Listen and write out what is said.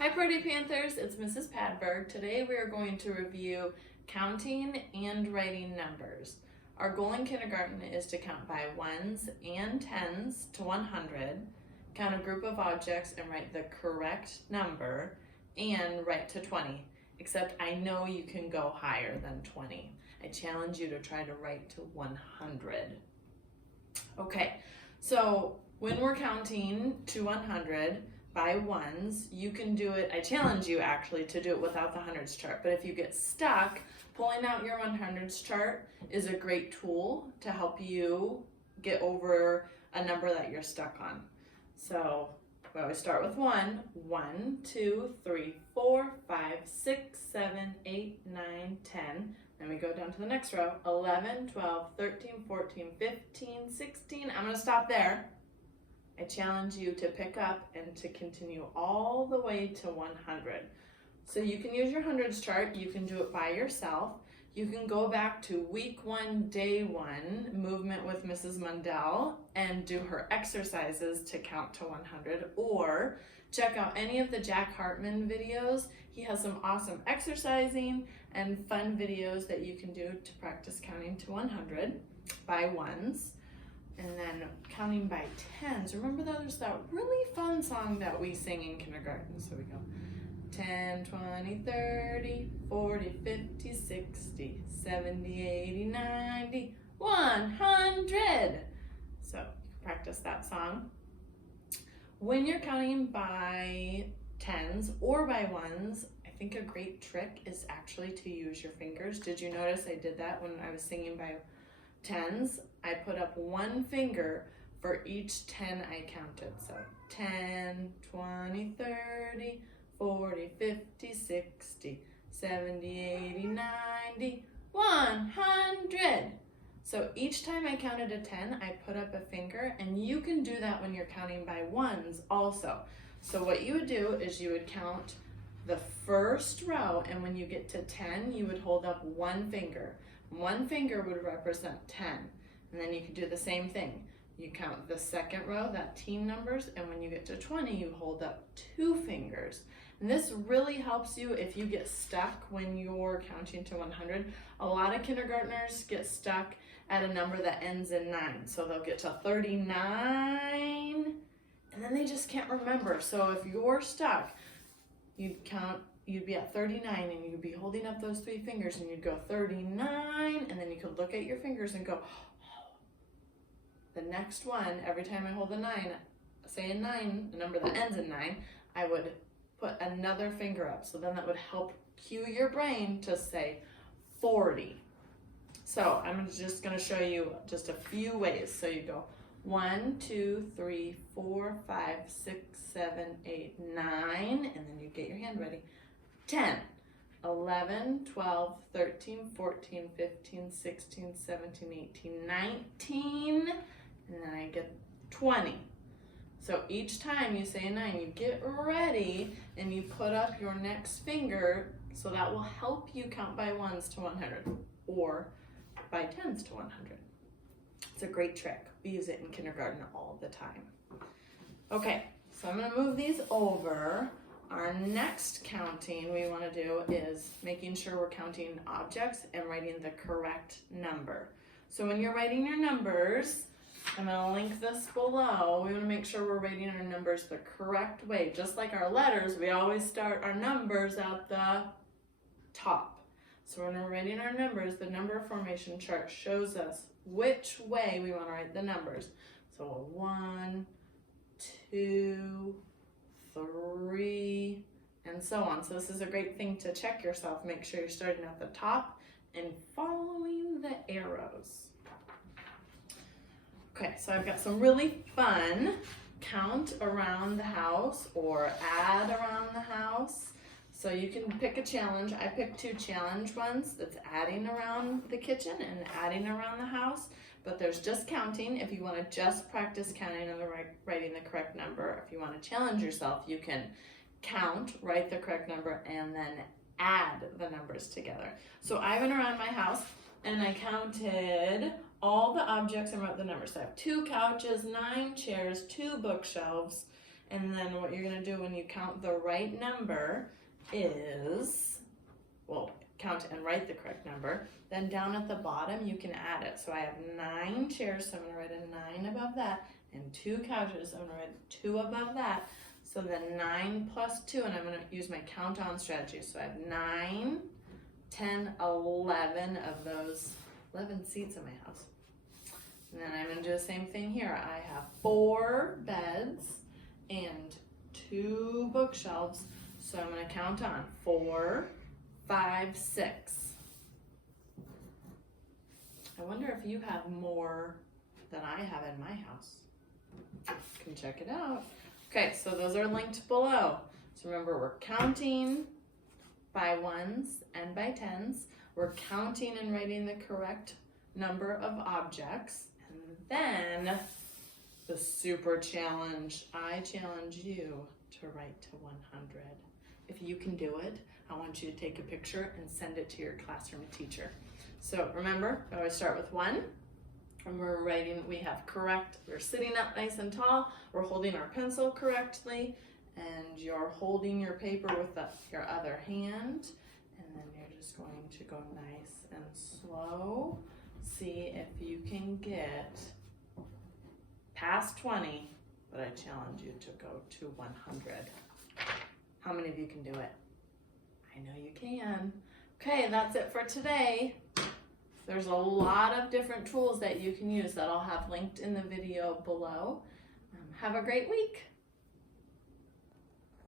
Hi Party Panthers, it's Mrs. Padberg. Today we are going to review counting and writing numbers. Our goal in kindergarten is to count by ones and tens to 100, count a group of objects and write the correct number, and write to 20. Except I know you can go higher than 20. I challenge you to try to write to 100. Okay, so when we're counting to 100, by ones, you can do it, I challenge you actually to do it without the hundreds chart, but if you get stuck, pulling out your 100s chart is a great tool to help you get over a number that you're stuck on. So we always start with 1, 1, 2, 3, 4, 5, 6, 7, 8, 9, 10. Then we go down to the next row, 11, 12, 13, 14, 15, 16. I'm gonna stop there. I challenge you to pick up and to continue all the way to 100. So you can use your hundreds chart, you can do it by yourself. You can go back to week 1, day 1, movement with Mrs. Mundell, and do her exercises to count to 100, or check out any of the Jack Hartman videos. He has some awesome exercising and fun videos that you can do to practice counting to 100 by ones. And then counting by tens. Remember there's that really fun song that we sing in kindergarten. So we go 10, 20, 30, 40, 50, 60, 70, 80, 90, 100. So you can practice that song. When you're counting by tens or by ones, I think a great trick is actually to use your fingers. Did you notice I did that when I was singing by tens? I put up one finger for each 10 I counted. So 10, 20, 30, 40, 50, 60, 70, 80, 90, 100. So each time I counted a 10, I put up a finger, and you can do that when you're counting by ones also. So what you would do is you would count the first row, and when you get to 10, you would hold up one finger. One finger would represent 10. And then you can do the same thing. You count the second row, that team numbers, and when you get to 20, you hold up 2 fingers. And this really helps you if you get stuck when you're counting to 100. A lot of kindergartners get stuck at a number that ends in 9. So they'll get to 39, and then they just can't remember. So if you're stuck, you'd be at 39 and you'd be holding up those 3 fingers and you'd go 39, and then you could look at your fingers and go, the next one, every time I hold a 9, say a 9, a number that ends in 9, I would put another finger up. So then that would help cue your brain to say 40. So I'm just gonna show you just a few ways. So you go 1, 2, 3, 4, 5, 6, 7, 8, 9, and then you get your hand ready. 10, 11, 12, 13, 14, 15, 16, 17, 18, 19, and then I get 20. So each time you say a 9, you get ready and you put up your next finger, so that will help you count by ones to 100 or by tens to 100. It's a great trick. We use it in kindergarten all the time. Okay, so I'm gonna move these over. Our next counting we want to do is making sure we're counting objects and writing the correct number. So when you're writing your numbers, I'm going to link this below. We want to make sure we're writing our numbers the correct way. Just like our letters, we always start our numbers at the top. So when we're writing our numbers, the number formation chart shows us which way we want to write the numbers. So 1, 2, 3, and so on. So this is a great thing to check yourself. Make sure you're starting at the top and following the arrows. Okay, so I've got some really fun count around the house or add around the house. So you can pick a challenge. I picked 2 challenge ones. That's adding around the kitchen and adding around the house. But there's just counting. If you want to just practice counting and writing the correct number, if you want to challenge yourself, you can count, write the correct number, and then add the numbers together. So I went around my house and I counted all the objects and wrote the numbers. So I have 2 couches, 9 chairs, 2 bookshelves, And then what you're gonna do when you count the right number is, well, count and write the correct number. Then down at the bottom, you can add it. So I have 9 chairs, so I'm gonna write a 9 above that, and 2 couches, so I'm gonna write 2 above that. So then 9 plus 2, and I'm gonna use my count on strategy. So I have 9, 10, 11 of those 11 seats in my house. And then I'm gonna do the same thing here. I have 4 beds and 2 bookshelves. So I'm gonna count on 4, 5, 6. I wonder if you have more than I have in my house. You can check it out. Okay, so those are linked below. So remember, we're counting by ones and by tens. We're counting and writing the correct number of objects. And then the super challenge. I challenge you to write to 100. If you can do it, I want you to take a picture and send it to your classroom teacher. So remember, I always start with 1. And we're writing, we have correct, we're sitting up nice and tall, we're holding our pencil correctly, and you're holding your paper with your other hand, and then you're just going to go nice and slow. See if you can get past 20, but I challenge you to go to 100. How many of you can do it? I know you can. Okay, that's it for today. There's a lot of different tools that you can use that I'll have linked in the video below. Have a great week.